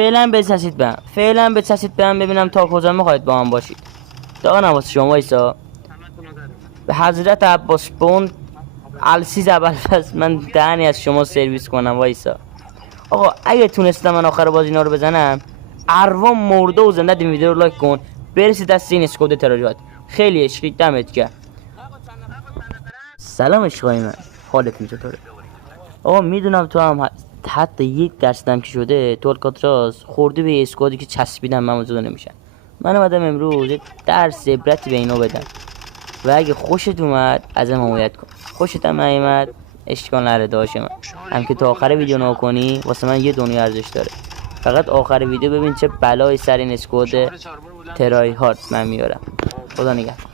فعلا بچسید به هم، فعلا بچسید به هم ببینم تا کجا میخواید با هم باشید. داغ نباشه شما وایسا. به حضرت عباس بون السیز اول پس من دهنی از شما سرویس کنم. وایسا آقا، اگه تونستم من آخر بازی اینا رو بزنم، اروا مرده و زنده این ویدیو رو لایک کن، برسید دست این اسکود تراجات. خیلی عشقی، دمت گرم. سلام عشقای من، حالتون چطوره؟ آقا میدونم تو هم حتی 1% هم که شده تو الکاتراس خورده به اسکوادی که چسبیدم من زده نمیشن. من اومدم امروز درس عبرتی به اینو بدم و اگه خوشت اومد ازم حمایت کن، خوشت هم نیومد اشکال نره داشت من. هم که تا آخر ویدیو نگاه کنی واسه من یه دنیا ارزش داره. فقط آخر ویدیو ببین چه بلای سر این اسکواد ترای هارد من میارم. خدا نگهدار.